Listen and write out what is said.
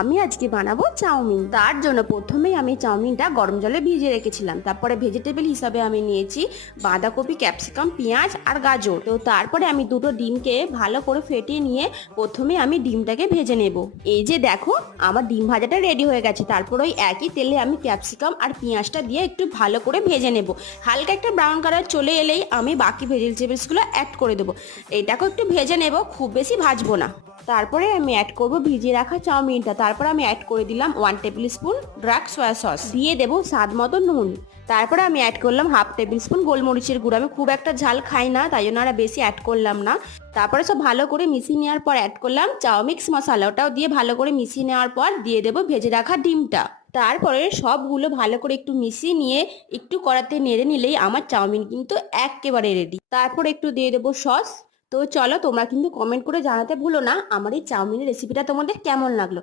আমি আজকে বানাবো চাউমিন। তার জন্য প্রথমেই আমি চাউমিনটা গরম জলে ভিজিয়ে রেখেছিলাম। তারপরে ভেজিটেবল হিসাবে আমি নিয়েছি বাঁধাকপি, ক্যাপসিকাম, পেঁয়াজ আর গাজর। তো তারপরে আমি দুটো ডিমকে ভালো করে ফেটিয়ে নিয়ে প্রথমে আমি ডিমটাকে ভেজে নেব। এই যে দেখো আমার ডিম ভাজাটা রেডি হয়ে গেছে। তারপর ওই একই তেলে আমি ক্যাপসিকাম আর পেঁয়াজটা দিয়ে একটু ভালো করে ভেজে নেব। হালকা একটা ব্রাউন কালার চলে এলেই আমি বাকি ভেজিটেবলসগুলো অ্যাড করে দেবো। এটাকেও একটু ভেজে নেব, খুব বেশি ভাজবো না। তারপরে আমি অ্যাড করব ভিজিয়ে রাখা চাউমিনটা। তারপর আমি অ্যাড করে দিলাম 1 table spoon dark soya sauce, দিয়ে দেবো স্বাদ মতো নুন। তারপরে আমি অ্যাড করলাম 1/2 টেবিল স্পুন গোলমরিচের গুঁড়ো। আমি খুব একটা ঝাল খাই না, তাই জন্য আর বেশি অ্যাড করলাম না। তারপরে সব ভালো করে মিশিয়ে নেওয়ার পর অ্যাড করলাম চাউমিক্স মশলা, ওটাও দিয়ে ভালো করে মিশিয়ে নেওয়ার পর দিয়ে দেবো ভেজে রাখা ডিমটা। তারপরে সবগুলো ভালো করে একটু মিশিয়ে নিয়ে একটু কড়াতে নেড়ে নিলেই আমার চাউমিন কিন্তু একেবারে রেডি। তারপর একটু দিয়ে দেবো সস। তো চলো, তোমরা কিন্তু কমেন্ট করে জানাতে ভুলো না আমার এই চাউমিনের রেসিপিটা তোমাদের কেমন লাগলো।